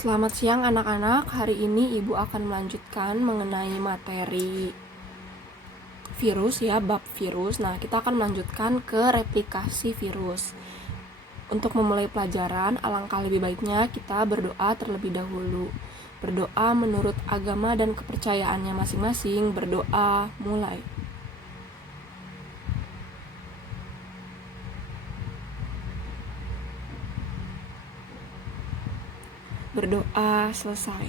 Selamat siang anak-anak, hari ini Ibu akan melanjutkan mengenai materi virus ya, bab virus. Nah, kita akan melanjutkan ke replikasi virus. Untuk memulai pelajaran, alangkah lebih baiknya kita berdoa terlebih dahulu. Berdoa menurut agama dan kepercayaannya masing-masing. Berdoa, mulai. Berdoa selesai.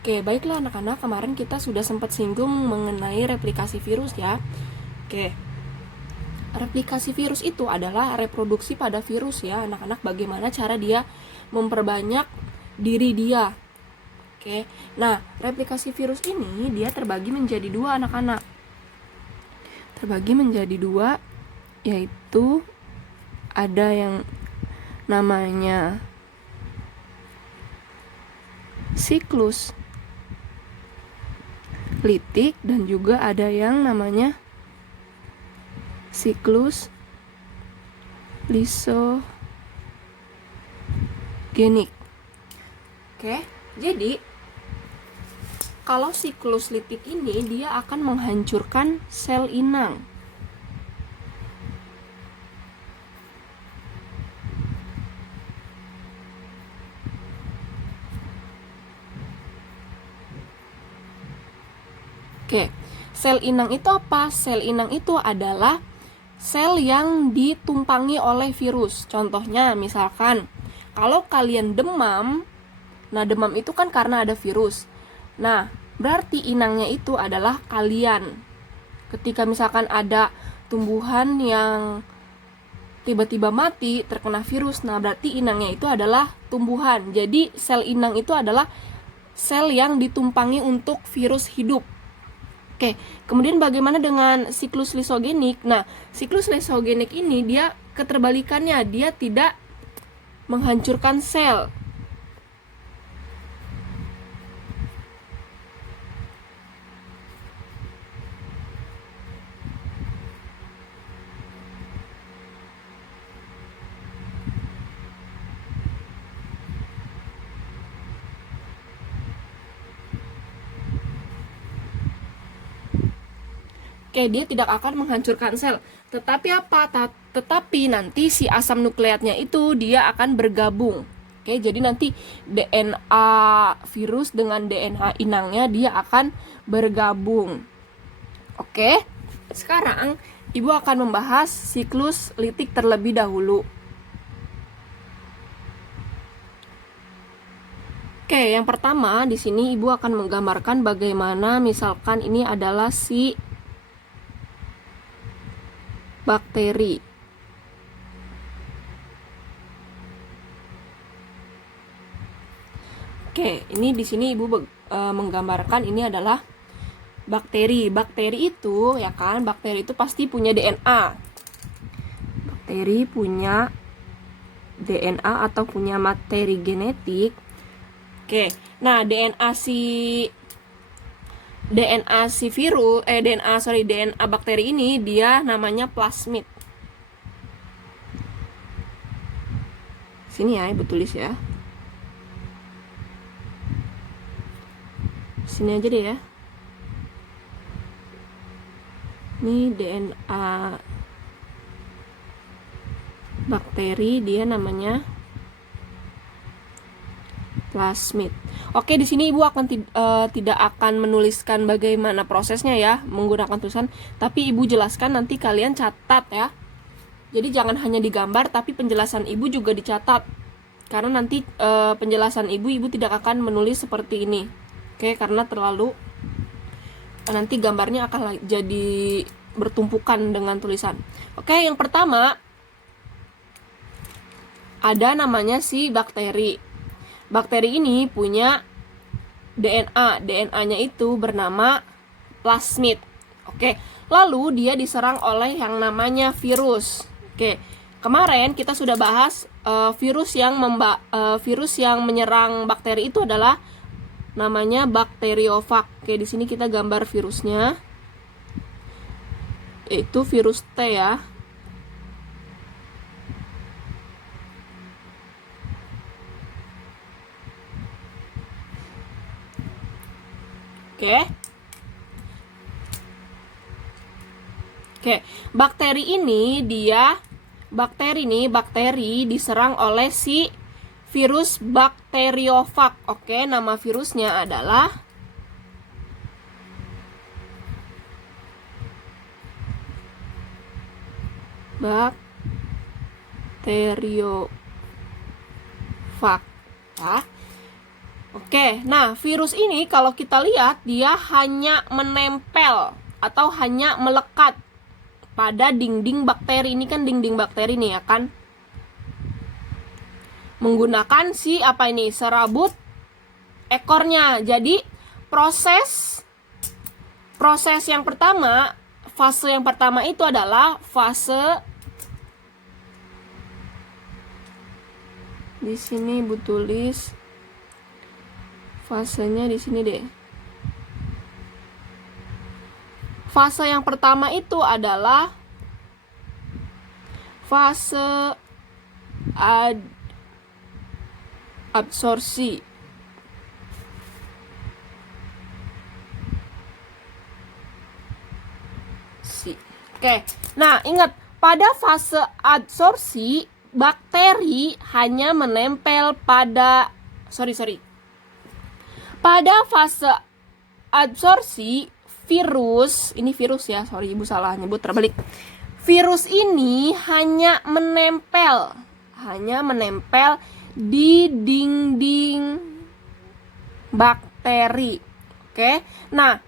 Oke, baiklah anak-anak, kemarin kita sudah sempat singgung mengenai replikasi virus ya. Oke, replikasi virus itu adalah reproduksi pada virus ya anak-anak, bagaimana cara dia memperbanyak diri dia. Oke, nah replikasi virus ini dia terbagi menjadi dua anak-anak. Terbagi menjadi dua, yaitu ada yang namanya siklus litik dan juga ada yang namanya siklus lisogenik. Oke, jadi kalau siklus litik ini dia akan menghancurkan sel inang. Oke, sel inang itu apa? Sel inang itu adalah sel yang ditumpangi oleh virus. Contohnya misalkan kalau kalian demam, nah demam itu kan karena ada virus. Nah, berarti inangnya itu adalah kalian. Ketika misalkan ada tumbuhan yang tiba-tiba mati terkena virus, nah berarti inangnya itu adalah tumbuhan. Jadi sel inang itu adalah sel yang ditumpangi untuk virus hidup. Oke, kemudian bagaimana dengan siklus lisogenik? Nah, siklus lisogenik ini dia keterbalikannya, dia tidak menghancurkan sel. Oke, dia tidak akan menghancurkan sel. Tetapi apa? Tetapi nanti si asam nukleatnya itu dia akan bergabung. Oke, jadi nanti DNA virus dengan DNA inangnya dia akan bergabung. Oke, sekarang Ibu akan membahas siklus litik terlebih dahulu. Oke, yang pertama di sini Ibu akan menggambarkan bagaimana misalkan ini adalah si bakteri. Oke, ini di sini Ibu menggambarkan ini adalah bakteri. Bakteri itu ya kan, bakteri itu pasti punya DNA. Bakteri punya DNA atau punya materi genetik. Oke, nah DNA bakteri ini dia namanya plasmid. Sini ya, Ibu tulis ya. Sini aja deh ya. Ini DNA bakteri dia namanya plasmid. Oke, di sini Ibu akan tidak akan menuliskan bagaimana prosesnya ya menggunakan tulisan, tapi Ibu jelaskan, nanti kalian catat ya. Jadi jangan hanya digambar, tapi penjelasan Ibu juga dicatat. Karena nanti penjelasan Ibu tidak akan menulis seperti ini. Oke, karena terlalu nanti gambarnya akan jadi bertumpukan dengan tulisan. Oke, yang pertama ada namanya si bakteri. Bakteri ini punya DNA. DNA-nya itu bernama plasmid. Oke, lalu dia diserang oleh yang namanya virus. Oke, kemarin kita sudah bahas virus yang menyerang bakteri itu adalah namanya bakteriofag. Oke, di sini kita gambar virusnya. Yaitu virus T ya. Oke. Oke, bakteri diserang oleh si virus bakteriofag. Oke, nama virusnya adalah bakteriofag. Ya. Oke, nah virus ini kalau kita lihat dia hanya menempel atau hanya melekat pada dinding bakteri. Ini kan dinding bakteri nih ya kan, menggunakan serabut ekornya. Jadi proses yang pertama, fase yang pertama itu adalah fase, di sini Bu tulis fasenya di sini deh. Fase yang pertama itu adalah fase absorpsi. Oke, nah ingat, pada fase absorpsi bakteri hanya menempel pada pada fase absorpsi virus, ini virus ya, ibu salah nyebut, terbalik. Virus ini hanya menempel di dinding bakteri. Oke, nah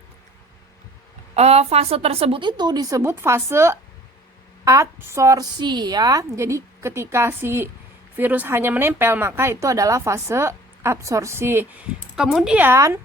fase tersebut itu disebut fase absorpsi ya. Jadi ketika si virus hanya menempel, maka itu adalah fase absorpsi. Kemudian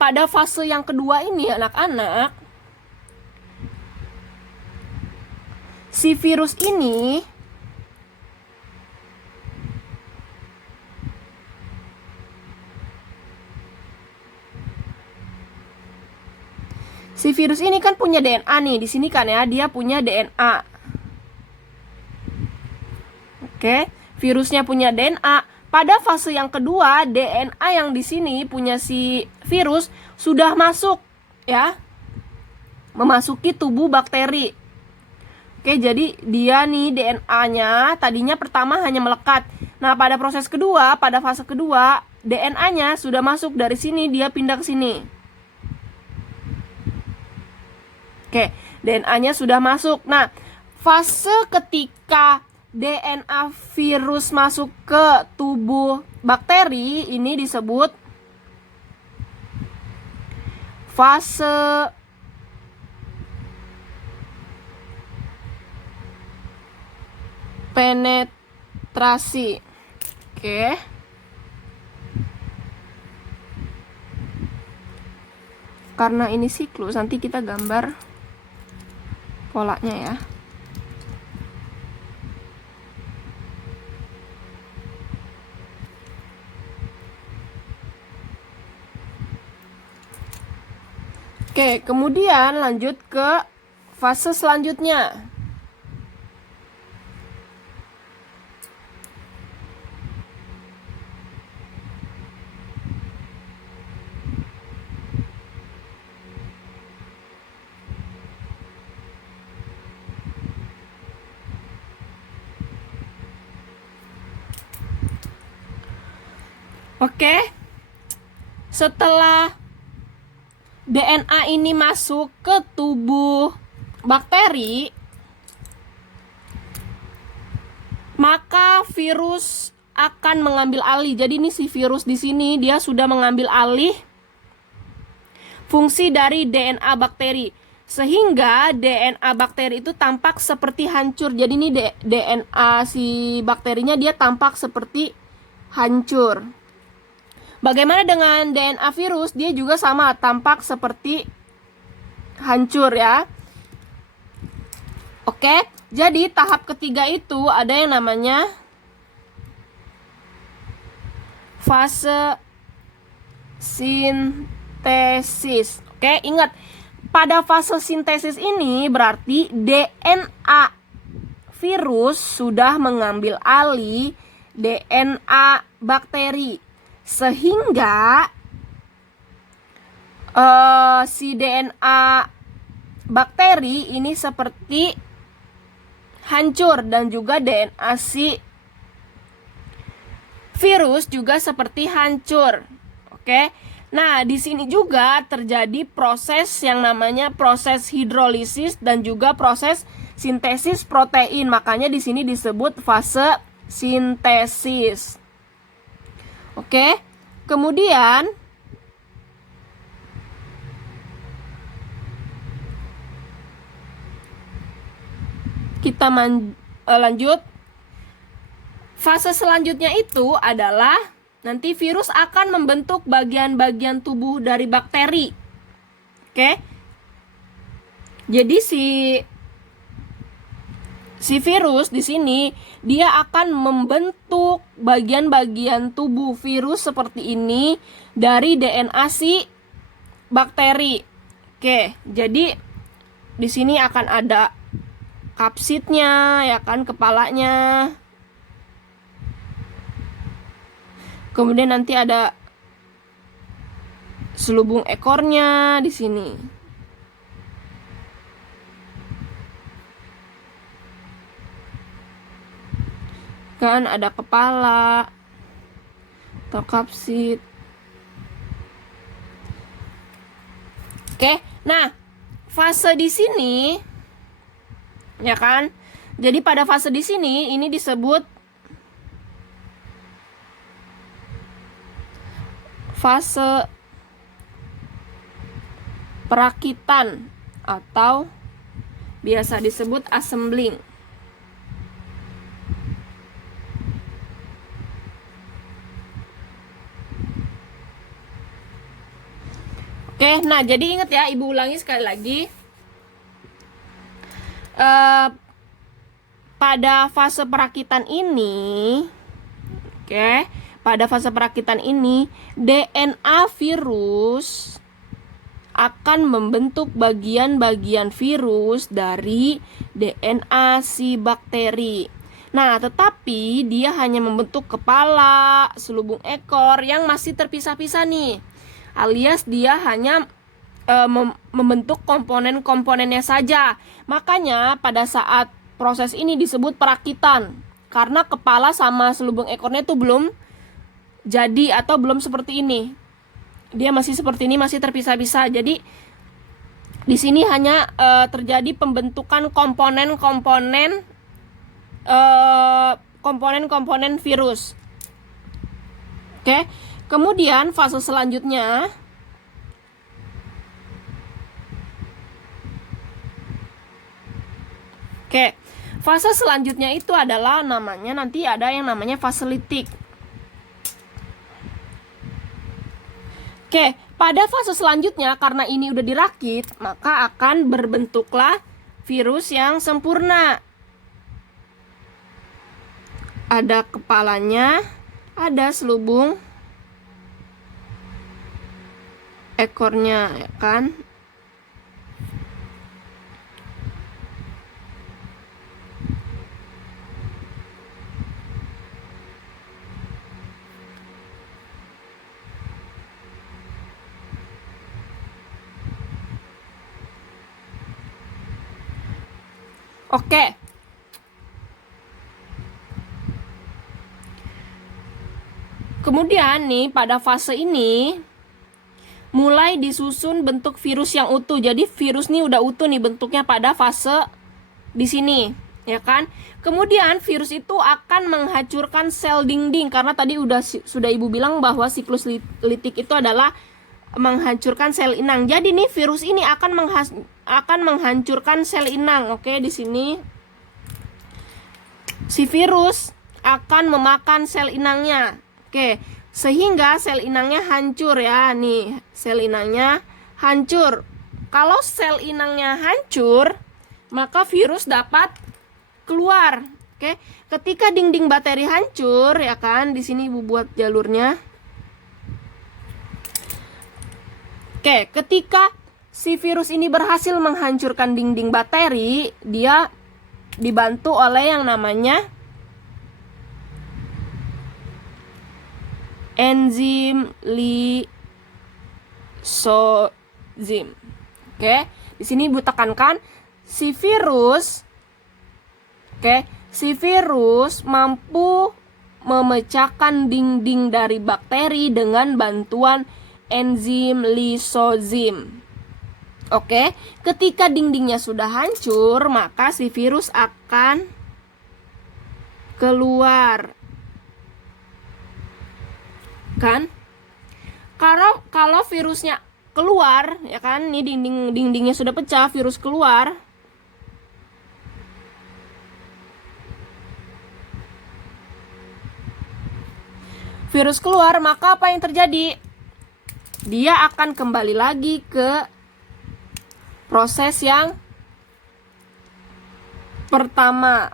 pada fase yang kedua ini anak-anak, si virus ini kan punya DNA nih, di sini kan ya, dia punya DNA. Oke, virusnya punya DNA. Pada fase yang kedua, DNA yang di sini punya si virus sudah masuk ya, memasuki tubuh bakteri. Oke, jadi dia nih DNA-nya tadinya pertama hanya melekat. Nah, pada fase kedua, DNA-nya sudah masuk dari sini, dia pindah ke sini. Oke, DNA-nya sudah masuk. Nah, fase ketika DNA virus masuk ke tubuh bakteri ini disebut fase penetrasi. Oke. Karena ini siklus, nanti kita gambar polanya ya. Oke, kemudian lanjut ke fase selanjutnya. Oke, setelah DNA ini masuk ke tubuh bakteri, maka virus akan mengambil alih. Jadi ini si virus di sini dia sudah mengambil alih fungsi dari DNA bakteri, sehingga DNA bakteri itu tampak seperti hancur. Jadi ini DNA si bakterinya dia tampak seperti hancur. Bagaimana dengan DNA virus? Dia juga sama, tampak seperti hancur ya. Oke, jadi tahap ketiga itu ada yang namanya fase sintesis. Oke, ingat, pada fase sintesis ini berarti DNA virus sudah mengambil alih DNA bakteri, sehingga si DNA bakteri ini seperti hancur, dan juga DNA si virus juga seperti hancur. Oke. Nah, di sini juga terjadi proses yang namanya proses hidrolisis dan juga proses sintesis protein. Makanya di sini disebut fase sintesis. Oke. Kemudian kita lanjut. Fase selanjutnya itu adalah nanti virus akan membentuk bagian-bagian tubuh dari bakteri. Oke. Jadi si virus di sini dia akan membentuk bagian-bagian tubuh virus seperti ini dari DNA si bakteri. Oke, jadi di sini akan ada kapsidnya, ya kan, kepalanya. Kemudian nanti ada selubung ekornya di sini. Kan ada kepala atau kapsid. Oke, nah fase di sini, ya kan? Jadi pada fase di sini ini disebut fase perakitan atau biasa disebut assembling. Oke, nah jadi ingat ya, Ibu ulangi sekali lagi. Pada fase perakitan ini, pada fase perakitan ini DNA virus akan membentuk bagian-bagian virus dari DNA si bakteri. Nah, tetapi dia hanya membentuk kepala, selubung ekor yang masih terpisah-pisah nih. Alias dia hanya membentuk komponen-komponennya saja. Makanya pada saat proses ini disebut perakitan, karena kepala sama selubung ekornya itu belum jadi atau belum seperti ini. Dia masih seperti ini, masih terpisah-pisah. Jadi di sini hanya terjadi pembentukan komponen-komponen virus. Oke. Kemudian fase selanjutnya fase selanjutnya itu adalah namanya, nanti ada yang namanya fase litik. Pada fase selanjutnya karena ini udah dirakit, maka akan berbentuklah virus yang sempurna. Ada kepalanya, ada selubung ekornya, ya kan? Oke. Kemudian nih pada fase ini mulai disusun bentuk virus yang utuh. Jadi virus nih udah utuh nih bentuknya pada fase di sini, ya kan? Kemudian virus itu akan menghancurkan sel dinding, karena tadi sudah Ibu bilang bahwa siklus litik itu adalah menghancurkan sel inang. Jadi nih virus ini akan menghancurkan sel inang. Oke, di sini si virus akan memakan sel inangnya. Oke, sehingga sel inangnya hancur ya. Nih, sel inangnya hancur. Kalau sel inangnya hancur, maka virus dapat keluar. Oke, ketika dinding bakteri hancur, ya kan? Di sini Ibu buat jalurnya. Oke, ketika si virus ini berhasil menghancurkan dinding bakteri, dia dibantu oleh yang namanya enzim lisozim. Oke, di sini Ibu tekankan si virus mampu memecahkan dinding dari bakteri dengan bantuan enzim lisozim. Oke, ketika dindingnya sudah hancur, maka si virus akan keluar. Kan? Kalau virusnya keluar, ya kan, ini dindingnya sudah pecah, virus keluar. Virus keluar, maka apa yang terjadi? Dia akan kembali lagi ke proses yang pertama.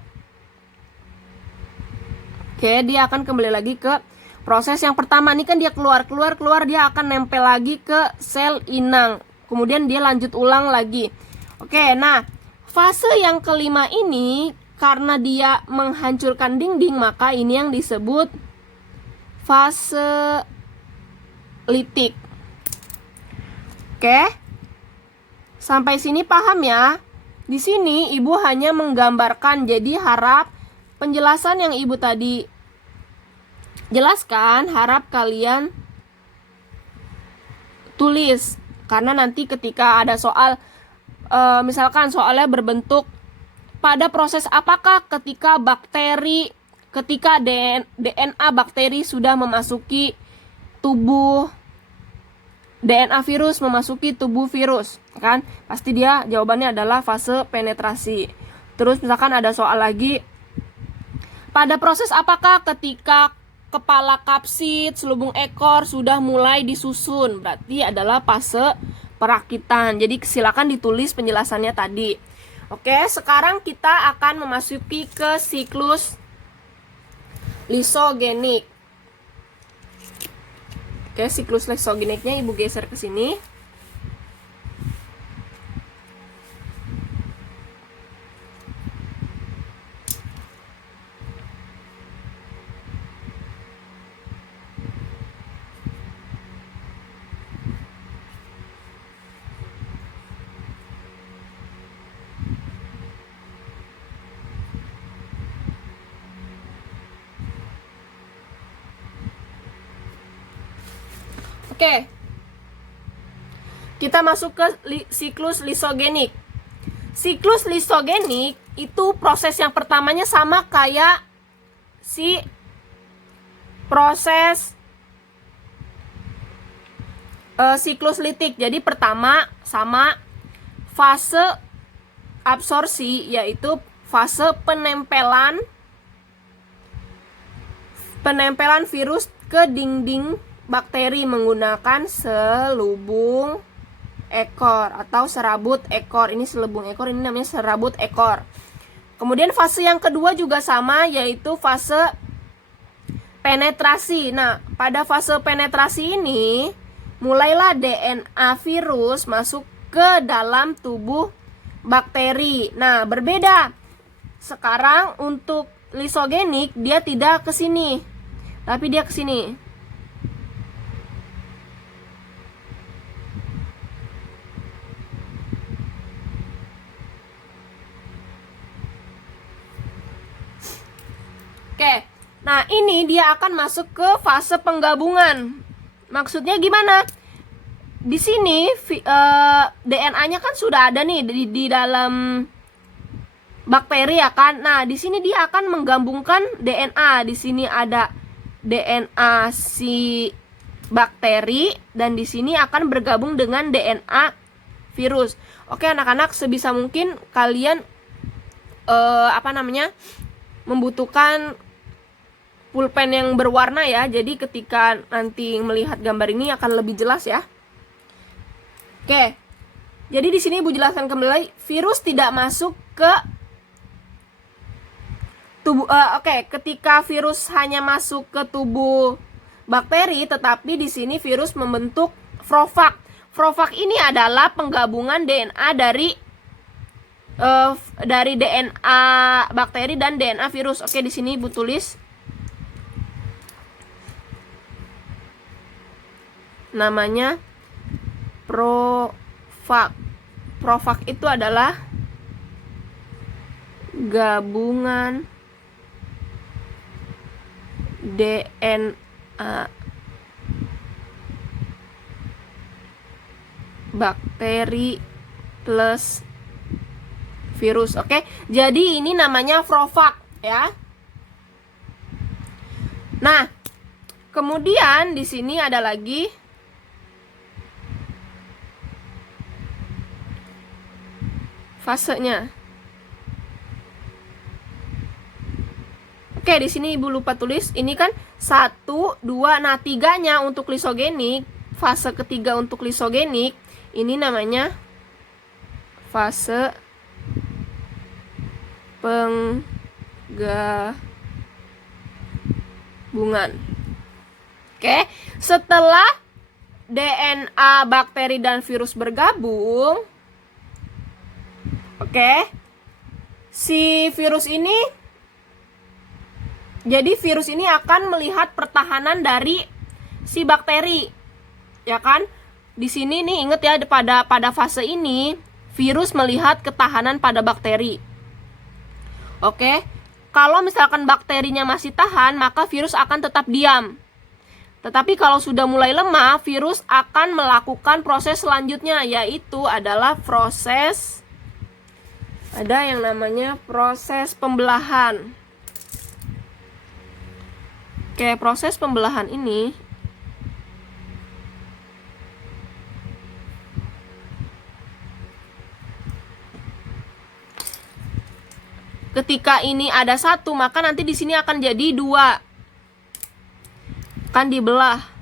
Oke, dia akan kembali lagi ke proses yang pertama. Ini kan dia keluar, dia akan nempel lagi ke sel inang. Kemudian dia lanjut ulang lagi. Oke, nah fase yang kelima ini karena dia menghancurkan dinding, maka ini yang disebut fase litik. Oke, sampai sini paham ya? Di sini Ibu hanya menggambarkan, jadi harap penjelasan yang Ibu tadi jelaskan, harap kalian tulis. Karena nanti ketika ada soal, misalkan soalnya berbentuk pada proses apakah ketika DNA bakteri sudah memasuki tubuh DNA virus memasuki tubuh virus, kan? Pasti dia jawabannya adalah fase penetrasi. Terus misalkan ada soal lagi, pada proses apakah ketika kepala kapsid selubung ekor sudah mulai disusun? Berarti adalah fase perakitan. Jadi silakan ditulis penjelasannya tadi. Oke, sekarang kita akan memasuki ke siklus lisogenik. Oke, siklus lisogeniknya Ibu geser ke sini. Oke, kita masuk ke siklus lisogenik. Siklus lisogenik itu proses yang pertamanya sama kayak si proses siklus litik. Jadi pertama sama fase absorpsi, yaitu fase penempelan virus ke dinding bakteri menggunakan selubung ekor atau serabut ekor. Ini selubung ekor, ini namanya serabut ekor. Kemudian fase yang kedua juga sama, yaitu fase penetrasi. Nah, pada fase penetrasi ini mulailah DNA virus masuk ke dalam tubuh bakteri. Nah, berbeda. Sekarang untuk lisogenik dia tidak ke sini, tapi dia ke sini. Oke, nah ini dia akan masuk ke fase penggabungan. Maksudnya gimana? Di sini DNA-nya kan sudah ada nih di dalam bakteri ya kan. Nah, di sini dia akan menggabungkan DNA. Di sini ada DNA si bakteri dan di sini akan bergabung dengan DNA virus. Oke, anak-anak, sebisa mungkin kalian membutuhkan pulpen yang berwarna ya. Jadi ketika nanti melihat gambar ini akan lebih jelas ya. Oke. Jadi di sini Ibu jelaskan kembali, virus tidak masuk ke tubuh. Ketika virus hanya masuk ke tubuh bakteri, tetapi di sini virus membentuk frofag. Profag ini adalah penggabungan DNA dari DNA bakteri dan DNA virus. Oke, di sini Ibu tulis namanya Profag. Profag itu adalah gabungan DNA bakteri plus virus. Oke, jadi ini namanya Profag ya. Nah, kemudian di sini ada lagi fasenya. Oke, di sini Ibu lupa tulis. Ini kan 1, 2, nah 3-nya untuk lisogenik. Fase ketiga untuk lisogenik. Ini namanya fase penggabungan. Oke, setelah DNA bakteri dan virus bergabung, oke, si virus ini, jadi virus ini akan melihat pertahanan dari si bakteri, ya kan? Di sini nih inget ya, pada fase ini virus melihat ketahanan pada bakteri. Oke, kalau misalkan bakterinya masih tahan, maka virus akan tetap diam. Tetapi kalau sudah mulai lemah, virus akan melakukan proses selanjutnya, yaitu adalah proses, ada yang namanya proses pembelahan. Oke, proses pembelahan ini ketika ini ada 1, maka nanti di sini akan jadi 2. Kan dibelah.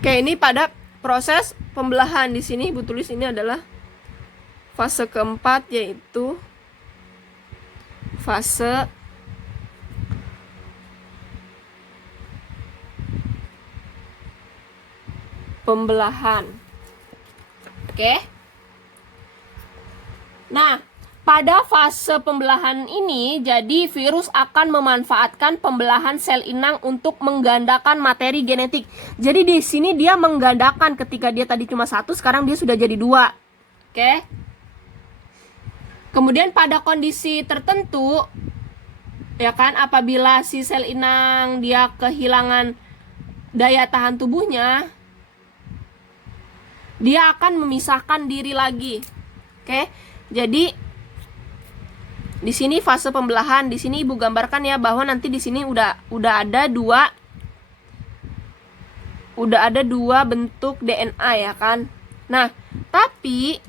Oke, ini pada proses pembelahan. Di sini Ibu tulis ini adalah fase keempat, yaitu fase pembelahan. Oke. Nah, pada fase pembelahan ini, jadi virus akan memanfaatkan pembelahan sel inang untuk menggandakan materi genetik. Jadi di sini dia menggandakan, ketika dia tadi cuma 1, sekarang dia sudah jadi 2. Oke. Kemudian pada kondisi tertentu, ya kan, apabila si sel inang dia kehilangan daya tahan tubuhnya, dia akan memisahkan diri lagi. Oke. Jadi di sini fase pembelahan, di sini Ibu gambarkan ya, bahwa nanti di sini udah ada dua bentuk DNA, ya kan. Nah, tapi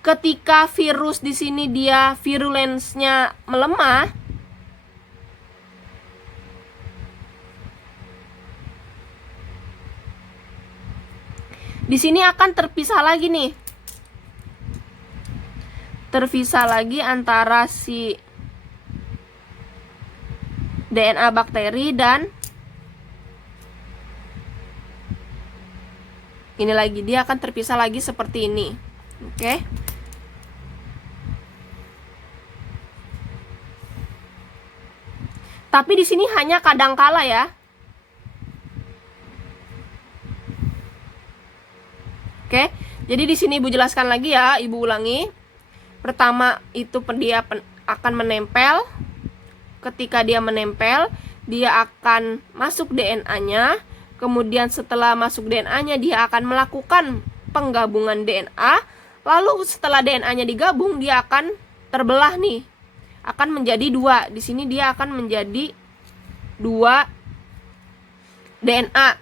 ketika virus di sini dia virulensnya melemah, di sini akan terpisah lagi nih. Terpisah lagi antara si DNA bakteri dan ini lagi, dia akan terpisah lagi seperti ini. Oke. Tapi di sini hanya kadangkala ya. Oke. Jadi di sini Ibu jelaskan lagi ya, Ibu ulangi. Pertama itu dia akan menempel. Ketika dia menempel, dia akan masuk DNA-nya. Kemudian setelah masuk DNA-nya, dia akan melakukan penggabungan DNA. Lalu setelah DNA-nya digabung, dia akan terbelah nih. Akan menjadi 2. Di sini dia akan menjadi 2 DNA.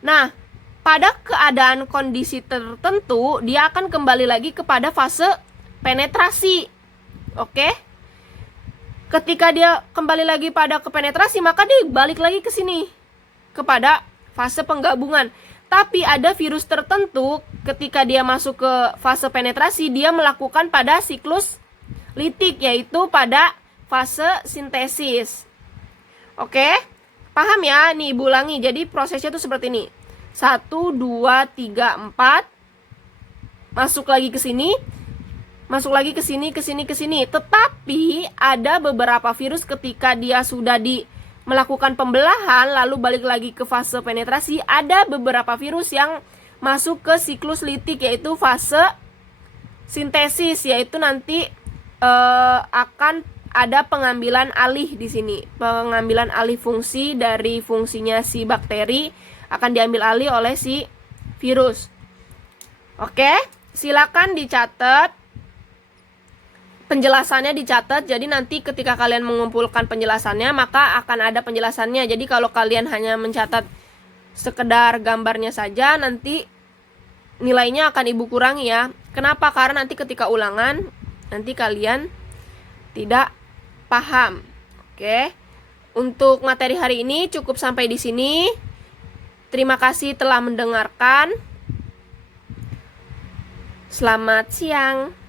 Nah, pada keadaan kondisi tertentu, dia akan kembali lagi kepada fase penetrasi. Oke. Ketika dia kembali lagi pada kepenetrasi, maka dia balik lagi ke sini, kepada fase penggabungan. Tapi ada virus tertentu ketika dia masuk ke fase penetrasi, dia melakukan pada siklus litik, yaitu pada fase sintesis. Oke, paham ya? Nih, Ibu ulangi. Jadi prosesnya tuh seperti ini. 1, 2, 3, 4. Masuk lagi ke sini. Masuk lagi ke sini, ke sini, ke sini. Tetapi ada beberapa virus ketika dia sudah melakukan pembelahan lalu balik lagi ke fase penetrasi, ada beberapa virus yang masuk ke siklus litik, yaitu fase sintesis, yaitu nanti akan ada pengambilan alih di sini. Pengambilan alih fungsi dari fungsinya si bakteri akan diambil alih oleh si virus. Oke, silakan dicatat. Penjelasannya dicatat, jadi nanti ketika kalian mengumpulkan penjelasannya, maka akan ada penjelasannya. Jadi kalau kalian hanya mencatat sekedar gambarnya saja, nanti nilainya akan Ibu kurangi ya. Kenapa? Karena nanti ketika ulangan, nanti kalian tidak paham. Oke, untuk materi hari ini cukup sampai di sini. Terima kasih telah mendengarkan. Selamat siang.